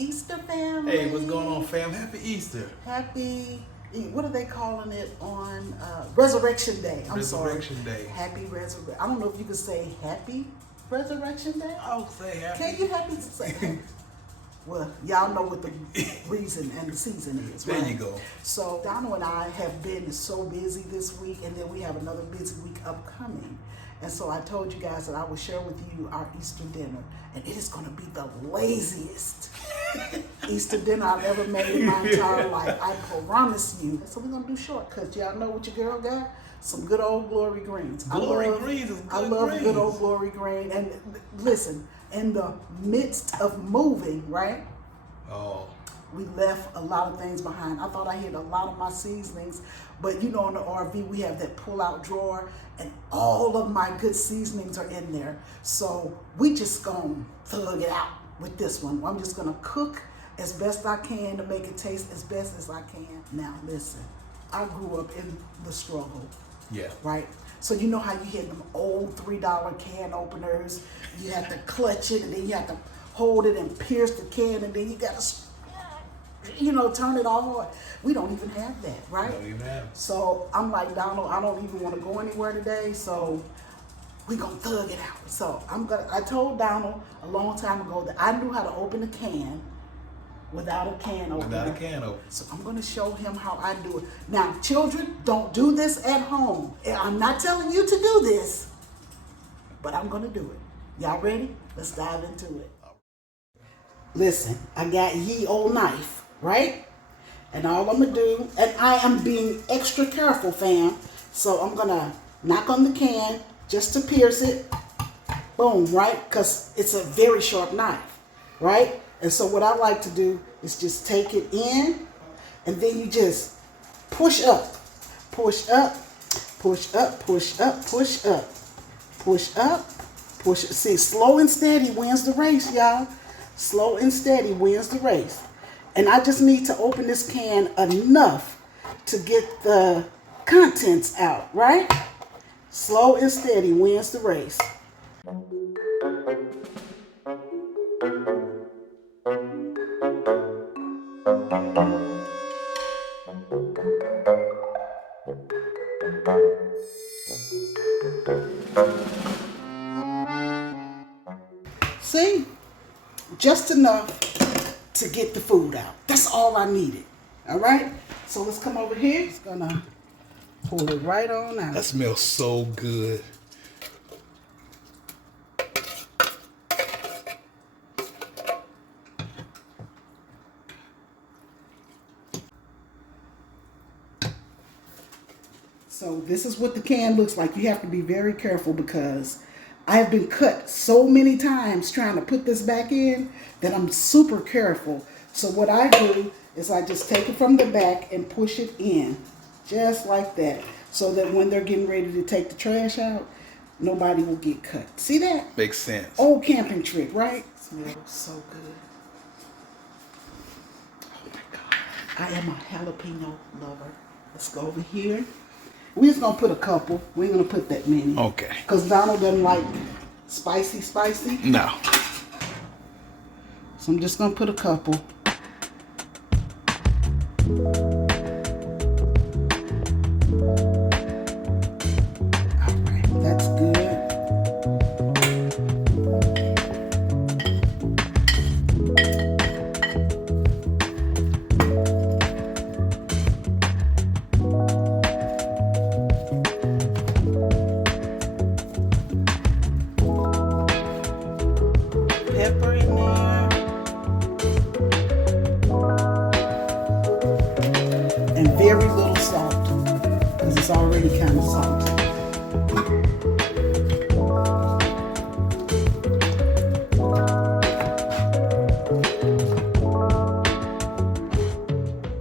Easter, family. Hey, what's going on, fam? Happy Easter. Happy, what are they calling it on Resurrection Day? Resurrection Day. Happy Resurrection. I don't know if you could say Happy Resurrection Day. I'll say happy. Can you happy to say happy? Well, y'all know what the reason and the season is, right? There you go. So Donald and I have been so busy this week, and then we have another busy week upcoming. And so I told you guys that I would share with you our Easter dinner, and it is going to be the laziest Easter dinner I've ever made in my entire life. I promise you. So we're going to do shortcuts. Y'all know what your girl got? Some good old glory greens. Glory greens is good. I love greens. good old glory green. And listen, in the midst of moving, right? Oh. We left a lot of things behind. I thought I hid a lot of my seasonings, but you know, in the RV, we have that pull-out drawer, and all of my good seasonings are in there. So we just gonna thug it out with this one. I'm just gonna cook as best I can to make it taste as best as I can. Now, listen, I grew up in the struggle. Yeah. Right? So you know how you had them old $3 can openers, you had to clutch it, and then you had to hold it and pierce the can, and then you got to, turn it all. We don't even have that, right? Don't even have it. So I'm like, Donald, I don't even want to go anywhere today, so we're going to thug it out. So I told Donald a long time ago that I knew how to open a can without a can opener. Without a can opener. So I'm going to show him how I do it. Now, children, don't do this at home. I'm not telling you to do this, but I'm going to do it. Y'all ready? Let's dive into it. Listen, I got ye old knife, right? And all I'm going to do, and I am being extra careful, fam. So I'm going to knock on the can just to pierce it. Boom, right? Because it's a very sharp knife, right? And so what I like to do is just take it in, and then you just push up, push up, push up, push up, push up, push up, push up. See, slow and steady wins the race, y'all. Slow and steady wins the race. And I just need to open this can enough to get the contents out, right? Slow and steady wins the race. See? Just enough to get the food out. That's all I needed. All right? So let's come over here. It's gonna pull it right on out. That smells so good. So this is what the can looks like. You have to be very careful because I have been cut so many times trying to put this back in that I'm super careful. So what I do is I just take it from the back and push it in, just like that, so that when they're getting ready to take the trash out, nobody will get cut. See that? Makes sense. Old camping trick, right? Smells so good. Oh my God. I am a jalapeno lover. Let's go over here. We're just going to put a couple. We ain't going to put that many. Okay. Because Donald doesn't like spicy. No. So I'm just going to put a couple. All right. That's good. Pepper in there. And very little salt, because it's already kind of salty.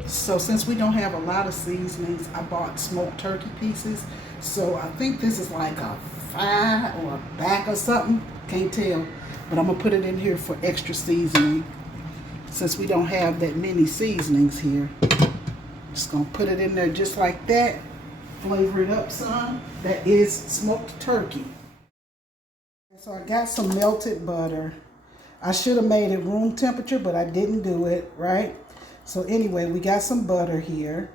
So since we don't have a lot of seasonings, I bought smoked turkey pieces. So I think this is like a thigh or a back or something. Can't tell. But I'm going to put it in here for extra seasoning. Since we don't have that many seasonings here. Just going to put it in there just like that. Flavor it up some. That is smoked turkey. So I got some melted butter. I should have made it room temperature, but I didn't do it, right? So anyway, we got some butter here.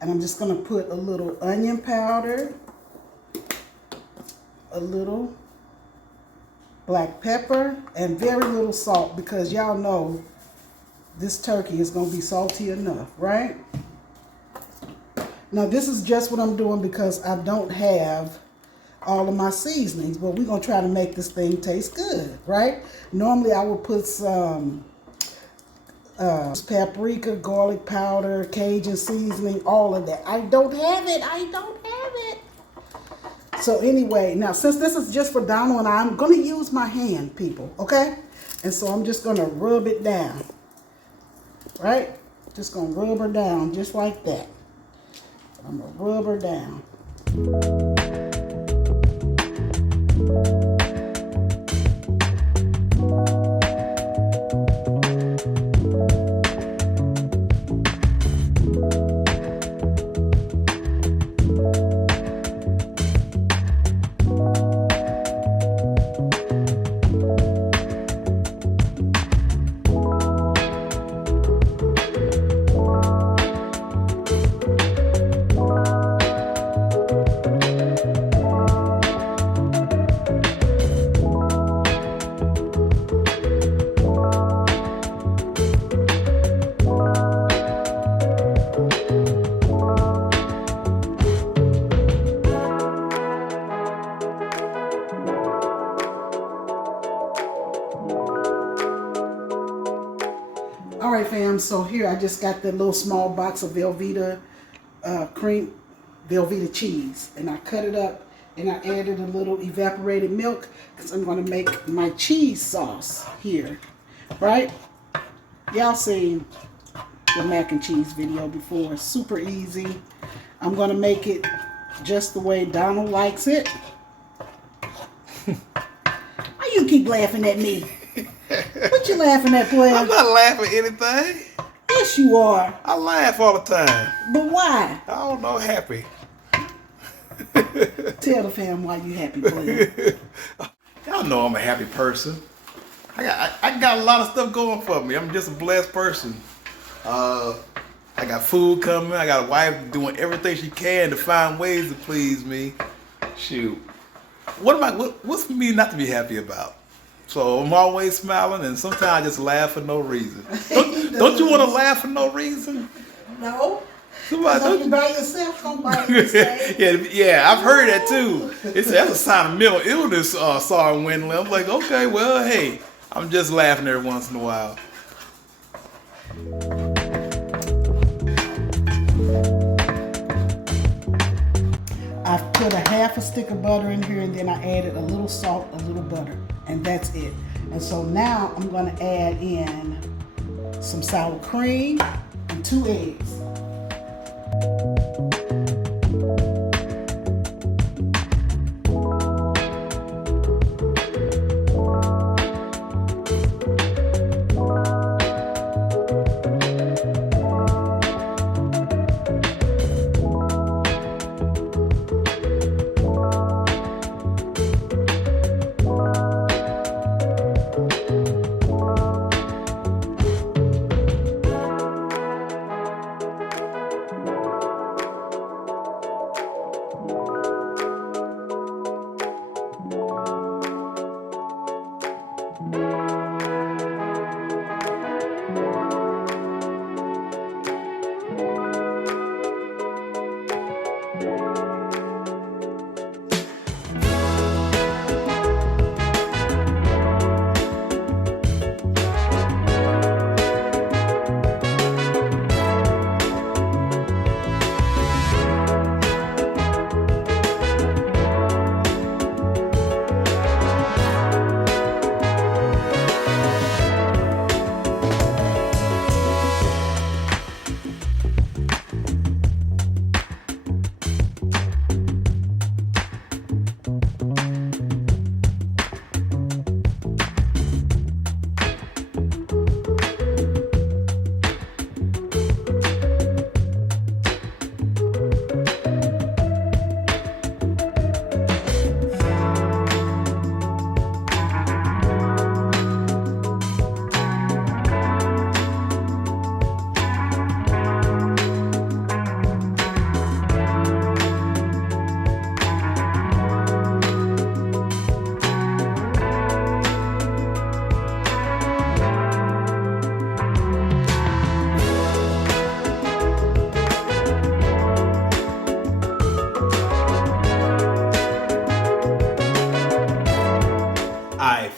And I'm just going to put a little onion powder, a little black pepper, and very little salt, because y'all know this turkey is going to be salty enough, right? Now this is just what I'm doing because I don't have all of my seasonings, but we're going to try to make this thing taste good, right? Normally I would put some paprika, garlic powder, Cajun seasoning, all of that. I don't have it. I don't have it. So anyway, now since this is just for Donald and I'm going to use my hand, people, okay? And so I'm just going to rub it down, right? Just going to rub her down just like that. I'm going to rub her down. All right, fam, so here I just got that little small box of Velveeta Velveeta cheese, and I cut it up and I added a little evaporated milk because I'm going to make my cheese sauce here, right? Y'all seen the mac and cheese video before. Super easy. I'm going to make it just the way Donald likes it. Why you keep laughing at me? What you laughing at, player? I'm not laughing at anything. Yes, you are. I laugh all the time. But why? I don't know, happy. Tell the fam why you happy, player. Y'all know I'm a happy person. I got a lot of stuff going for me. I'm just a blessed person. I got food coming. I got a wife doing everything she can to find ways to please me. Shoot. What's for me not to be happy about? So I'm always smiling, and sometimes I just laugh for no reason. Don't you want to laugh for no reason? No. Somebody, don't you? By yourself, don't buy yourself. yeah, I've heard that too. It's that's a sign of mental illness, Sarah Winley. I'm like, okay, well, hey, I'm just laughing every once in a while. I've put a half a stick of butter in here, and then I added a little salt, a little butter, and that's it. And so now I'm going to add in some sour cream and 2 eggs.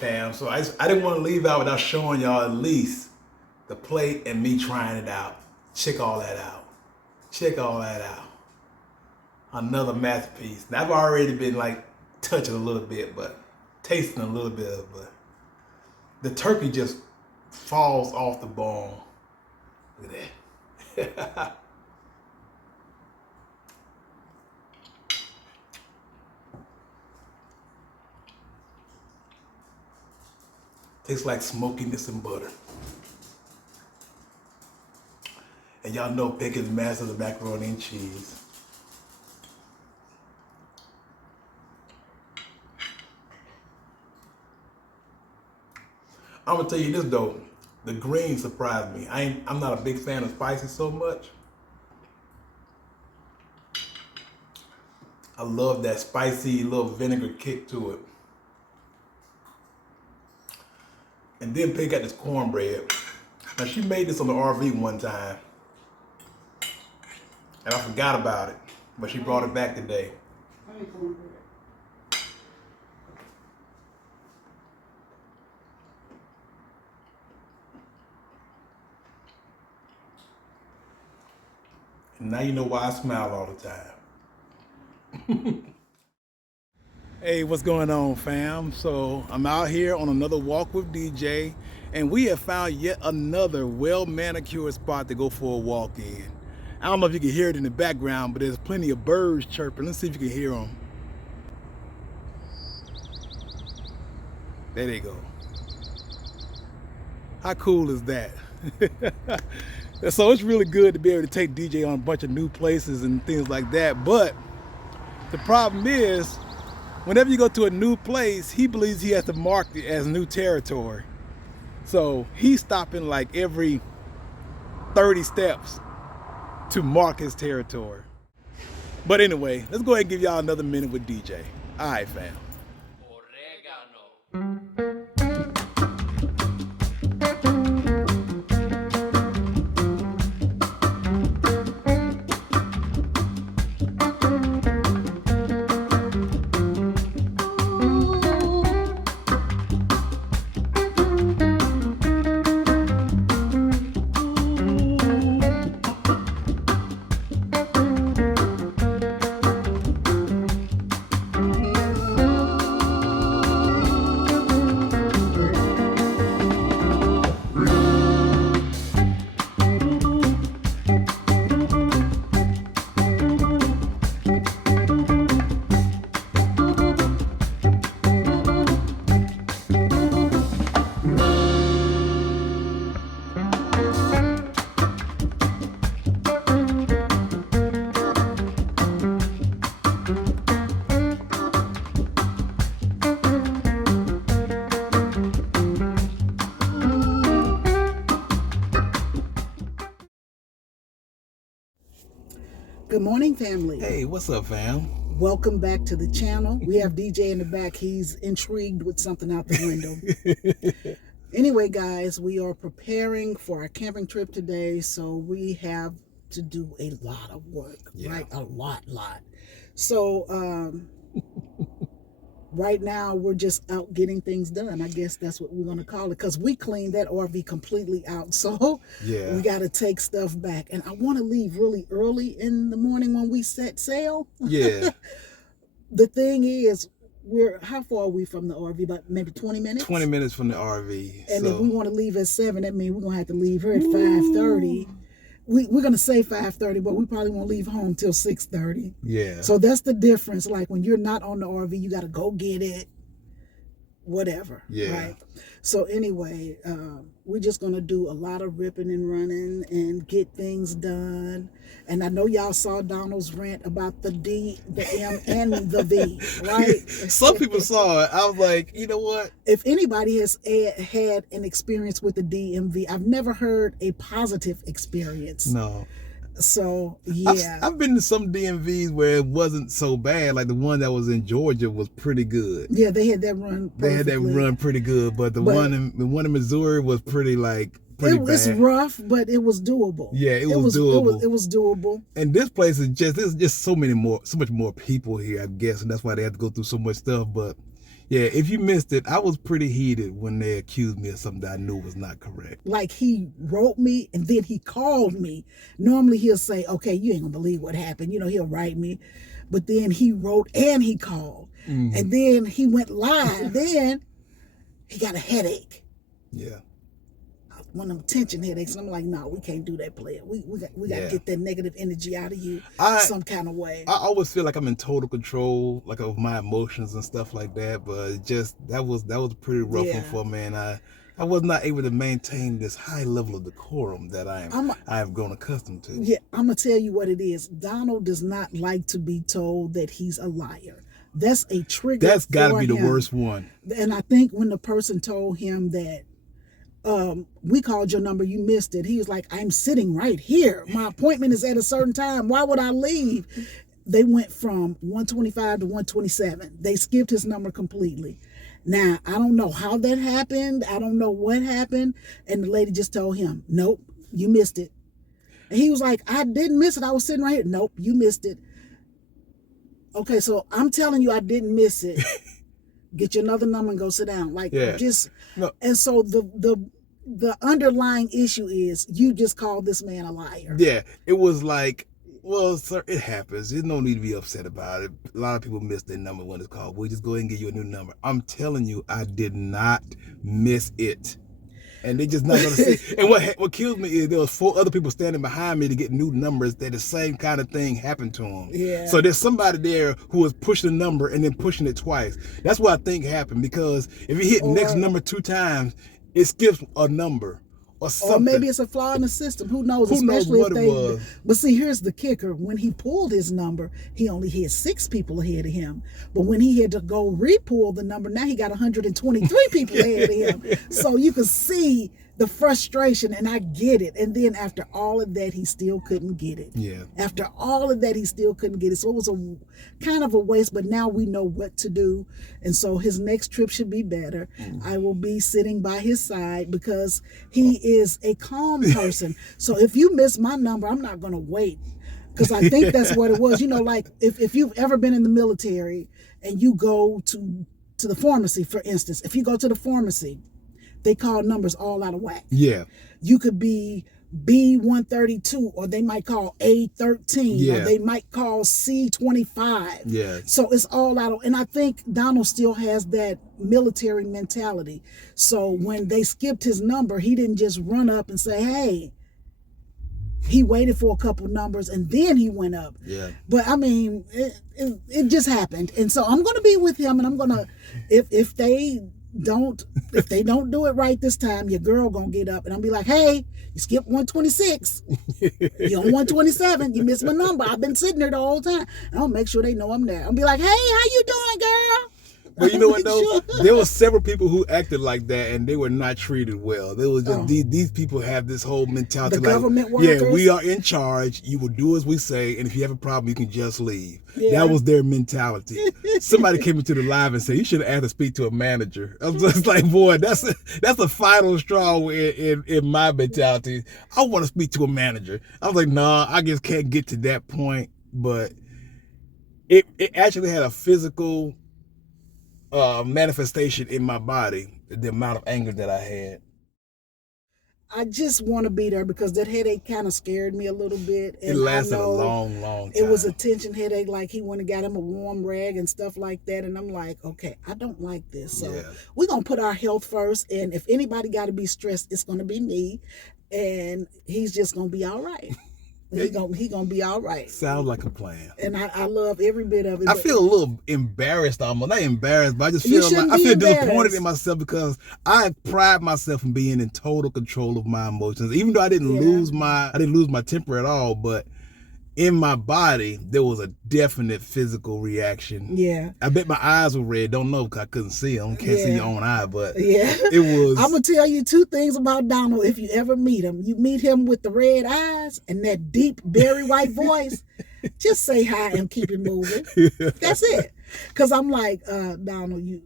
fam. So I didn't want to leave out without showing y'all at least the plate and me trying it out. Check all that out. Check all that out. Another masterpiece. Now, I've already been like touching a little bit, but tasting a little bit of it. The turkey just falls off the bone. Look at that. Tastes like smokiness and butter. And y'all know Peckin's master of the macaroni and cheese. I'm gonna tell you this though, the green surprised me. I'm not a big fan of spicy so much. I love that spicy little vinegar kick to it. And then Peg got this cornbread. Now she made this on the RV one time. And I forgot about it, but she brought it back today. And now you know why I smile all the time. Hey, what's going on, fam? So I'm out here on another walk with DJ, and we have found yet another well-manicured spot to go for a walk in. I don't know if you can hear it in the background, but there's plenty of birds chirping. Let's see if you can hear them. There they go. How cool is that? So it's really good to be able to take DJ on a bunch of new places and things like that. But the problem is, whenever you go to a new place, he believes he has to mark it as new territory. So he's stopping like every 30 steps to mark his territory. But anyway, let's go ahead and give y'all another minute with DJ. All right, fam. Good morning, family. Hey, what's up, fam? Welcome back to the channel. We have DJ in the back. He's intrigued with something out the window. Anyway, guys, we are preparing for our camping trip today, so we have to do a lot of work, right? A lot. So right now we're just out getting things done. I guess that's what we're going to call it, because we cleaned that RV completely out. So we got to take stuff back. And I want to leave really early in the morning when we set sail. Yeah. The thing is, how far are we from the RV? About maybe 20 minutes? 20 minutes from the RV. And if we want to leave at 7, that means we're going to have to leave here at 5:30. We're going to say 5:30, but we probably won't leave home till 6:30. Yeah. So that's the difference. Like when you're not on the RV, you got to go get it, whatever. Yeah. Right? So anyway, we're just going to do a lot of ripping and running and get things done. And I know y'all saw Donald's rant about the D, the M, and the V, right? Some people saw it. I was like, you know what? If anybody has had an experience with the DMV, I've never heard a positive experience. No. So, yeah. I've been to some DMVs where it wasn't so bad. Like the one that was in Georgia was pretty good. Yeah, they had that run perfectly. They had that run pretty good, but the one in Missouri was pretty bad. It was rough, but it was doable. Yeah, it was doable. It was doable. And this place is there's just so much more people here, I guess, and that's why they have to go through so much stuff. But Yeah, if you missed it, I was pretty heated when they accused me of something that I knew was not correct. Like, he wrote me and then he called me. Normally he'll say, okay, you ain't gonna believe what happened. He'll write me. But then he wrote and he called. Mm-hmm. And then he went live. Then he got a headache. Yeah. One of them tension headaches. And I'm like, no, we can't do that, player. We got to get that negative energy out of you some kind of way. I always feel like I'm in total control, like, of my emotions and stuff like that. But just that was a pretty rough one for me, and I was not able to maintain this high level of decorum that I have grown accustomed to. Yeah, I'm gonna tell you what it is. Donald does not like to be told that he's a liar. That's a trigger. That's got to be the worst one. And I think when the person told him that, we called your number, you missed it. He was like, I'm sitting right here. My appointment is at a certain time. Why would I leave? They went from 125 to 127. They skipped his number completely. Now, I don't know how that happened. I don't know what happened. And the lady just told him, nope, you missed it. And he was like, I didn't miss it. I was sitting right here. Nope, you missed it. Okay, so I'm telling you I didn't miss it. Get you another number and go sit down. And so the underlying issue is you just called this man a liar. Yeah, it was like, well, sir, it happens. There's no need to be upset about it. A lot of people miss their number when it's called. We'll just go ahead and give you a new number. I'm telling you, I did not miss it. And they just not gonna see. And what kills me is there was 4 other people standing behind me to get new numbers that the same kind of thing happened to them. Yeah. So there's somebody there who was pushing the number and then pushing it twice. That's what I think happened, because if you hit next number 2 times, it skips a number or something. Or maybe it's a flaw in the system. Who knows? Who knows what it was? But see, here's the kicker. When he pulled his number, he only had 6 people ahead of him. But when he had to go re-pull the number, now he got 123 people ahead of him. So you can see the frustration, and I get it. And then after all of that, he still couldn't get it. Yeah. After all of that, he still couldn't get it. So it was a kind of a waste, but now we know what to do. And so his next trip should be better. I will be sitting by his side because he is a calm person. So if you miss my number, I'm not going to wait, because I think that's what it was. Like if you've ever been in the military and you go to the pharmacy, for instance, if you go to the pharmacy, they call numbers all out of whack. Yeah. You could be B132, or they might call A13, or they might call C25. Yeah. So it's all out of, and I think Donald still has that military mentality. So when they skipped his number, he didn't just run up and say, hey. He waited for a couple numbers and then he went up. Yeah. But I mean, it just happened. And so I'm going to be with him, and I'm going to, if they don't do it right this time, your girl gonna get up and I'll be like, hey, you skipped 126. You're on 127. You missed my number. I've been sitting there the whole time. And I'll make sure they know I'm there. I'll be like, hey, how you doing, girl? But you know what though? There were several people who acted like that, and they were not treated well. There was just these people have this whole mentality, the government workers? Yeah, we are in charge. You will do as we say, and if you have a problem, you can just leave. Yeah. That was their mentality. Somebody came into the live and said, "You should have asked to speak to a manager." I was just like, "Boy, that's a final straw in my mentality. I want to speak to a manager." I was like, "Nah, I just can't get to that point." But it actually had a physical manifestation in my body, the amount of anger that I had. I just want to be there because that headache kind of scared me a little bit. And it lasted a long time. It was a tension headache, like he went and got him a warm rag and stuff like that. And I'm like, okay, I don't like this. So we're going to put our health first. And if anybody got to be stressed, it's going to be me. And he's just going to be all right. He gonna be all right. Sounds like a plan. And I love every bit of it. I feel a little embarrassed almost. Not embarrassed, but I just feel disappointed in myself because I pride myself in being in total control of my emotions. Even though I didn't lose my temper at all, but in my body there was a definite physical reaction. Yeah. I bet my eyes were red. Don't know because I couldn't see them. Can't see your own eye, but it was. I'm gonna tell you 2 things about Donald. If you ever meet him, you meet him with the red eyes and that deep, berry white voice. Just say hi and keep it moving. That's it. Because I'm like, Donald,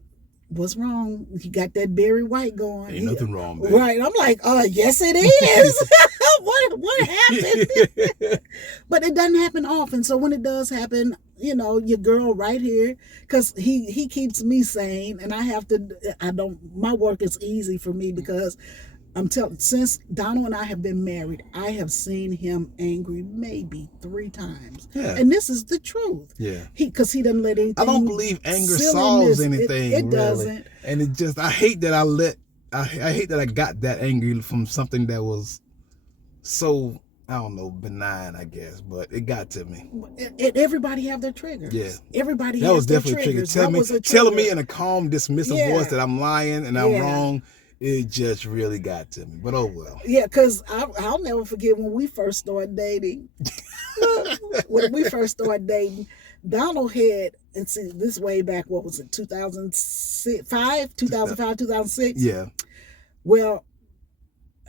what's wrong? You got that berry white going. Ain't nothing wrong, baby. Right. I'm like, yes, it is. What happened? But it doesn't happen often. So when it does happen, you know, your girl right here, because he keeps me sane, and my work is easy for me because I'm telling, since Donald and I have been married, I have seen him angry maybe 3 times. Yeah. And this is the truth. Yeah. Because he doesn't let anything. I don't believe anger solves anything. It really. doesn't. And it just, I hate that I hate that I got that angry from something that was so, I don't know, benign, I guess, but it got to me. Everybody have their triggers. Yeah. Everybody that has was their definitely triggers. Telling me in a calm, dismissive voice that I'm lying and I'm Yeah. wrong, it just really got to me. But oh well. Yeah, because I'll never forget when we first started dating. Donald had, and see, this way back, what was it, 2005, 2006? Yeah. Well,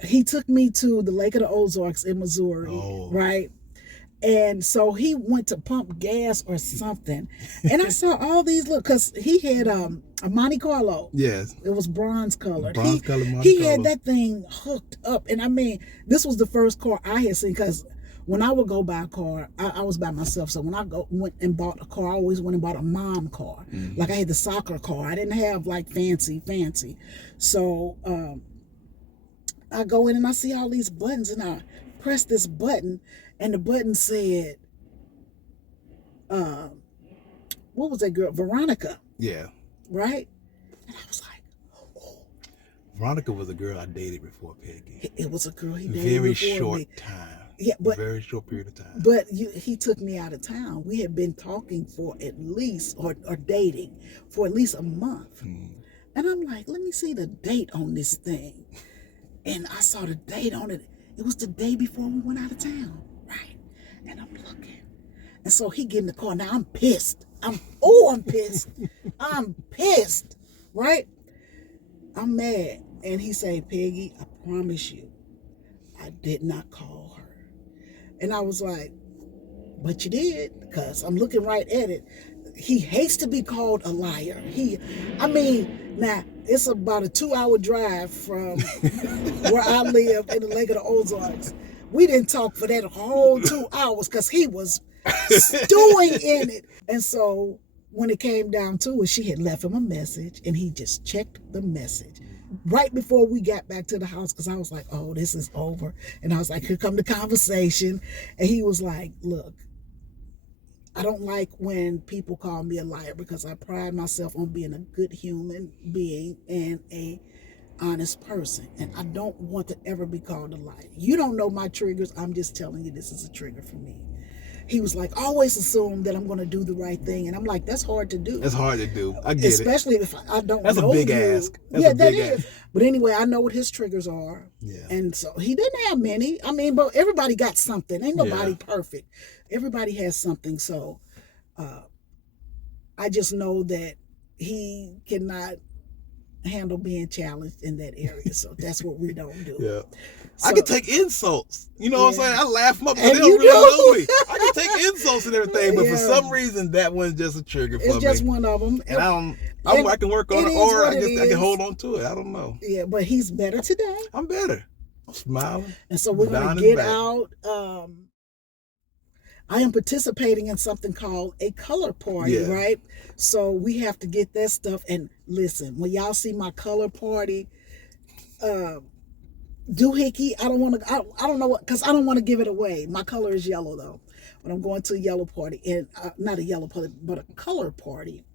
he took me to the Lake of the Ozarks in Missouri, right? And so he went to pump gas or something. And I saw all these, because he had a Monte Carlo. Yes. It was bronze colored. Bronze colored Monte Carlo. He had that thing hooked up. And I mean, this was the first car I had seen, because when I would go buy a car, I was by myself. So when I went and bought a car, I always went and bought a mom car. Mm-hmm. Like I had the soccer car. I didn't have like fancy. So I go in and I see all these buttons, and I press this button, and the button said, what was that girl? Veronica. Yeah. Right? And I was like, oh. Veronica was a girl I dated before Peggy. It was a girl he dated very before short me. time. Yeah, but very short period of time. But he took me out of town. We had been talking for at least, or dating for at least a month. Mm. And I'm like, let me see the date on this thing. And I saw the date on it. It was the day before we went out of town, right? And I'm looking. And so he get in the car. Now I'm pissed. I'm pissed. I'm pissed, right? I'm mad. And he say, Peggy, I promise you, I did not call her. And I was like, but you did, because I'm looking right at it. He hates to be called a liar. Now, it's about a 2-hour drive from where I live in the Lake of the Ozarks. We didn't talk for that whole 2 hours because he was stewing in it. And so when it came down to it, she had left him a message, and he just checked the message right before we got back to the house, because I was like, oh, this is over. And I was like, here come the conversation. And he was like, look, I don't like when people call me a liar, because I pride myself on being a good human being and a honest person. And I don't want to ever be called a liar. You don't know my triggers. I'm just telling you this is a trigger for me. He was like, always assume that I'm going to do the right thing. And I'm like, that's hard to do. It's hard to do. I get Especially if I don't know. That's a big ask. That is. But anyway, I know what his triggers are. Yeah. And so he didn't have many. But everybody got something. Ain't nobody perfect. Everybody has something. So I just know that he cannot handle being challenged in that area. So that's what we don't do. Yeah. So, I can take insults. You know what I'm saying? I laugh them up, but And they don't you really know me. do. I can take insults and everything, but for some reason, that one's just a trigger for me. It's just one of them. And I can work on it, or I can hold on to it. I don't know. Yeah, but he's better today. I'm better. I'm smiling. And so we're going to get out. I am participating in something called a color party, right? So we have to get that stuff. And listen, when y'all see my color party, doohickey, I don't know what, because I don't want to give it away. My color is yellow though, but I'm going to a yellow party, and not a yellow party, but a color party.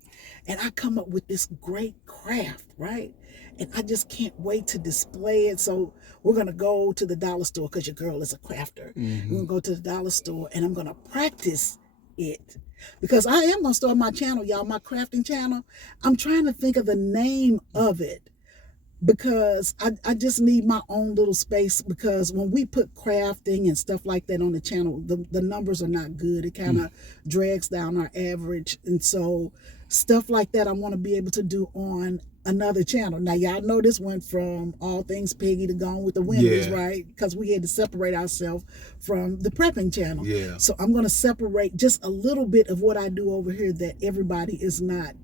And I come up with this great craft, right? And I just can't wait to display it. So we're going to go to the dollar store, because your girl is a crafter. Mm-hmm. We're going to go to the dollar store, and I'm going to practice it, because I am going to start my channel, y'all, my crafting channel. I'm trying to think of the name of it, because I just need my own little space, because when we put crafting and stuff like that on the channel, the numbers are not good. It kind of drags down our average. And so stuff like that I want to be able to do on another channel. Now, y'all know this went from All Things Peggy to Gone with the Wendy's, right? Because we had to separate ourselves from the prepping channel. Yeah. So I'm going to separate just a little bit of what I do over here that everybody is not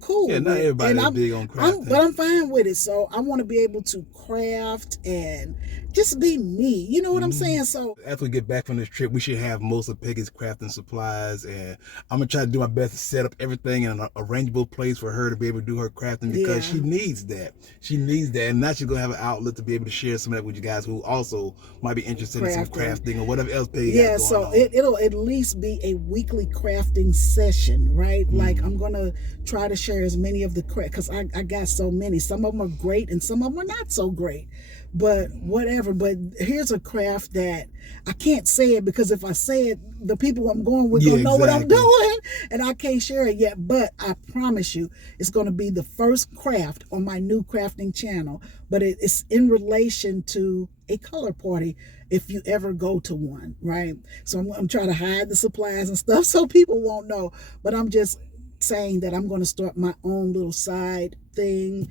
cool. Yeah, not everybody is big on crafting. But I'm fine with it. So I want to be able to craft and just be me. You know what I'm saying? So after we get back from this trip, we should have most of Peggy's crafting supplies, and I'm gonna try to do my best to set up everything in an arrangeable place for her to be able to do her crafting, because she needs that. She needs that, and now she's gonna have an outlet to be able to share some of that with you guys who also might be interested in some crafting or whatever else Peggy got going on. It'll at least be a weekly crafting session, right? Like I'm gonna try to share as many of the craft, because I got so many. Some of them are great and some of them are not so great. But whatever. But here's a craft that I can't say it, because if I say it, the people I'm going with don't know what I'm doing, and I can't share it yet. But I promise you, it's going to be the first craft on my new crafting channel. But it's in relation to a color party, if you ever go to one, right? So I'm trying to hide the supplies and stuff so people won't know. But I'm just saying that I'm going to start my own little side thing,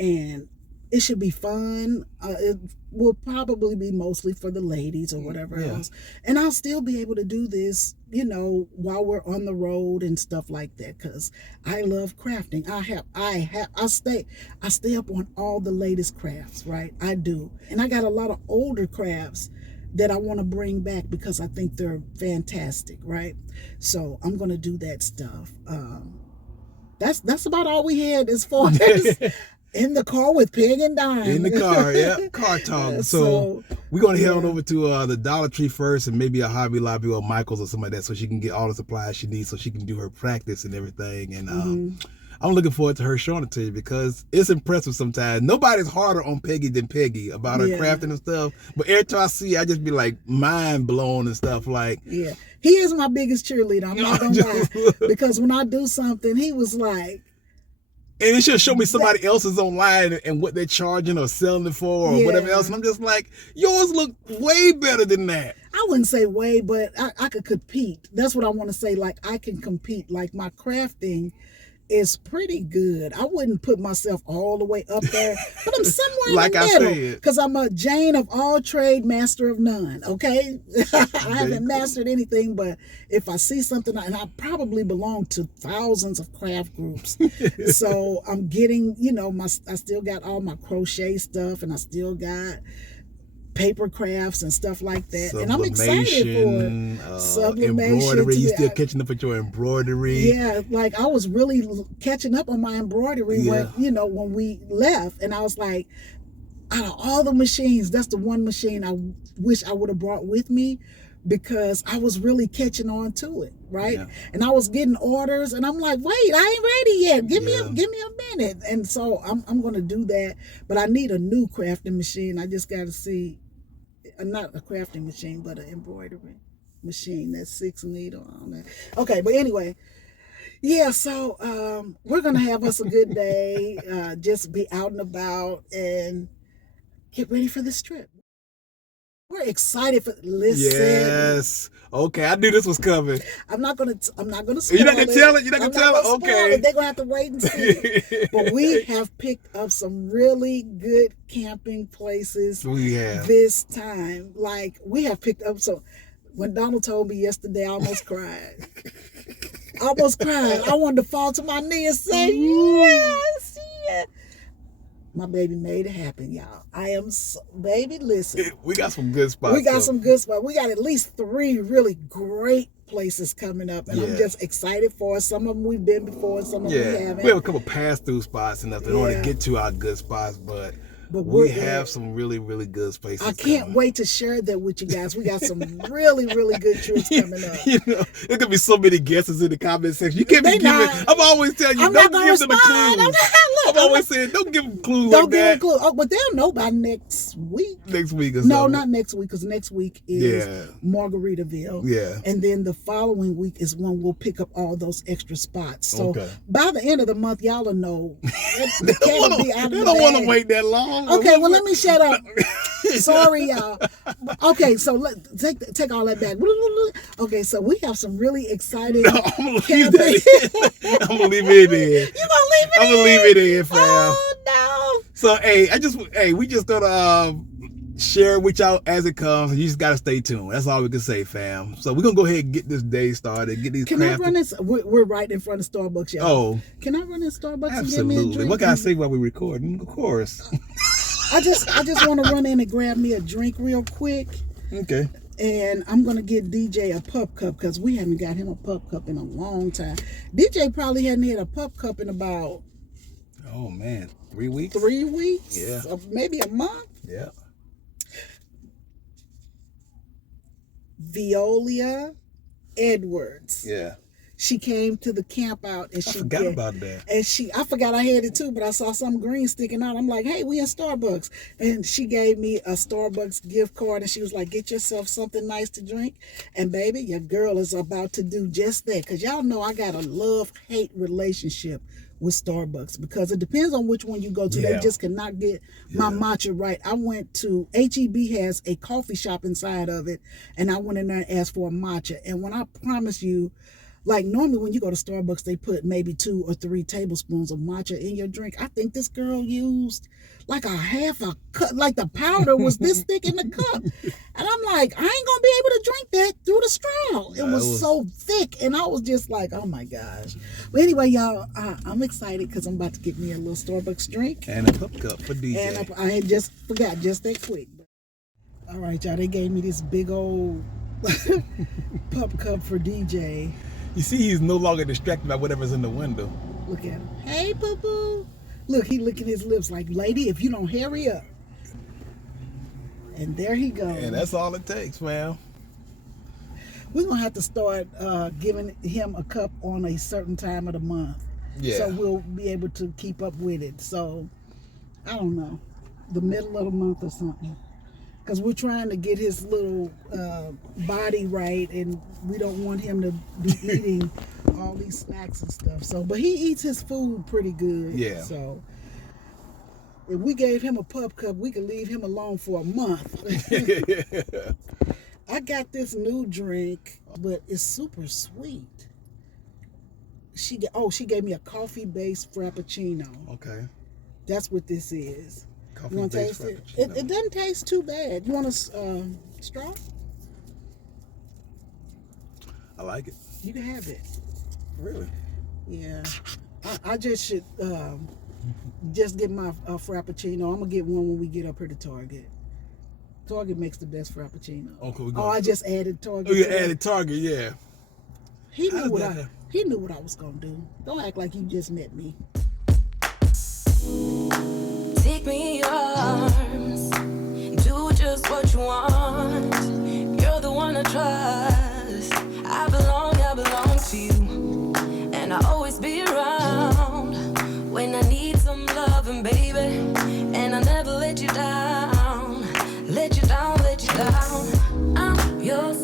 and it should be fun. It will probably be mostly for the ladies or whatever else. And I'll still be able to do this, you know, while we're on the road and stuff like that, because I love crafting. I stay up on all the latest crafts, right? I do. And I got a lot of older crafts that I want to bring back because I think they're fantastic, right? So I'm going to do that stuff. That's about all we had as far as in the car with Peg and Dime. In the car, yeah, car talk. So we're gonna head on over to the Dollar Tree first, and maybe a Hobby Lobby or Michael's or something like that, so she can get all the supplies she needs, so she can do her practice and everything. And I'm looking forward to her showing it to you, because it's impressive sometimes. Nobody's harder on Peggy than Peggy about her crafting and stuff. But every time I see her, I just be like mind blown and stuff. Like, he is my biggest cheerleader. I'm not gonna lie, because when I do something, he was like. And it should show me somebody else's online and what they're charging or selling it for or whatever else. And I'm just like, yours look way better than that. I wouldn't say way, but I could compete. That's what I want to say. Like, I can compete. Like, my crafting is pretty good. I wouldn't put myself all the way up there, but I'm somewhere like in the middle. I said, because I'm a Jane of all trade, master of none. Okay, I haven't mastered anything, but if I see something, and I probably belong to thousands of craft groups, so I'm getting, you know, I still got all my crochet stuff, and I still got paper crafts and stuff like that, and I'm excited for sublimation. Embroidery, you still catching up with your embroidery? Yeah, like I was really catching up on my embroidery when we left, and I was like, out of all the machines, that's the one machine I wish I would have brought with me, because I was really catching on to it, right? And I was getting orders, and I'm like, wait, I ain't ready yet. Give me a minute. And so I'm going to do that, but I need a new crafting machine. I just got to see, not a crafting machine, but an embroidery machine that's 6 needle on that. Okay, but anyway, so we're going to have us a good day, just be out and about and get ready for this trip. We're excited for. Listen. Yes. Okay, I knew this was coming. I'm not gonna spoil You're not gonna tell it. You're not gonna tell it. Okay. They're gonna have to wait and see. But we have picked up some really good camping places. We have this time. Like, we have picked up some. When Donald told me yesterday, I almost cried. I wanted to fall to my knee and say, yes. My baby made it happen, y'all. Baby, listen. We got some good spots. We got at least 3 really great places coming up, and I'm just excited for us. Some of them we've been before, and some of them we haven't. We have a couple pass-through spots and in order to get to our good spots, but we have some really, really good spaces. I can't wait to share that with you guys. We got some really, really good trips coming up. You know, there could be so many guesses in the comment section. You can't be giving. I'm always telling you, don't give them a clue. I'm always saying, don't give them clues. Don't give them clues. Oh, but they'll know by next week. Next week or so. No, not next week, because next week is Margaritaville. Yeah. And then the following week is when we'll pick up all those extra spots. So by the end of the month, y'all will know. They don't want to wait that long. Okay, well, let me shut up. Sorry, y'all. Okay, so take all that back. Okay, so we have some really exciting. No, I'm gonna leave that in. I'm gonna leave it in. You gonna leave it in? I'm gonna leave it in, fam. Oh no. So we just gonna share it with y'all as it comes. You just gotta stay tuned. That's all we can say, fam. So we're gonna go ahead and get this day started. Get these. Can I run this? We're right in front of Starbucks, y'all. Oh. Can I run in Starbucks? Absolutely. And get me a drink? What can I say while we're recording? Of course. I just want to run in and grab me a drink real quick. Okay. And I'm going to get DJ a pup cup because we haven't got him a pup cup in a long time. DJ probably hadn't had a pup cup in about... Oh, man. 3 weeks? 3 weeks? Yeah. Or maybe a month? Yeah. Viola Edwards. Yeah. She came to the camp out and I she forgot about that. And I forgot I had it too, but I saw some green sticking out. I'm like, hey, we in Starbucks. And she gave me a Starbucks gift card and she was like, get yourself something nice to drink. And baby, your girl is about to do just that. Because y'all know I got a love-hate relationship with Starbucks because it depends on which one you go to. Yeah. They just cannot get my matcha right. I went to HEB has a coffee shop inside of it, and I went in there and asked for a matcha. And when I promise you, like normally when you go to Starbucks, they put maybe 2 or 3 tablespoons of matcha in your drink. I think this girl used like a half a cup, like the powder was this thick in the cup. And I'm like, I ain't gonna be able to drink that through the straw. It was so thick. And I was just like, oh my gosh. But anyway, y'all, I'm excited because I'm about to get me a little Starbucks drink. And a pup cup for DJ. And I had just forgot just that quick. All right, y'all, they gave me this big old pup cup for DJ. You see, he's no longer distracted by whatever's in the window. Look at him. Hey, boo-boo. Look, he licking his lips like, lady, if you don't hurry up. And there he goes. And that's all it takes, man. We're going to have to start giving him a cup on a certain time of the month. Yeah. So we'll be able to keep up with it. So, I don't know, the middle of the month or something. Because we're trying to get his little body right, and we don't want him to be eating all these snacks and stuff. So, but he eats his food pretty good. Yeah. So, if we gave him a pup cup, we could leave him alone for a month. I got this new drink, but it's super sweet. She gave me a coffee-based Frappuccino. Okay. That's what this is. Coffee You want to based taste it? Frappuccino. It doesn't taste too bad. You want a straw? I like it. You can have it. Really? Yeah. I just should just get my Frappuccino. I'm going to get one when we get up here to Target. Target makes the best Frappuccino. Okay, I just added Target. Oh, you added Target, yeah. He knew what I was going to do. Don't act like you just met me. Take me in your arms, do just what you want. You're the one I trust. I belong to you, and I'll always be around when I need some loving, baby. And I'll never let you down, let you down. I'm your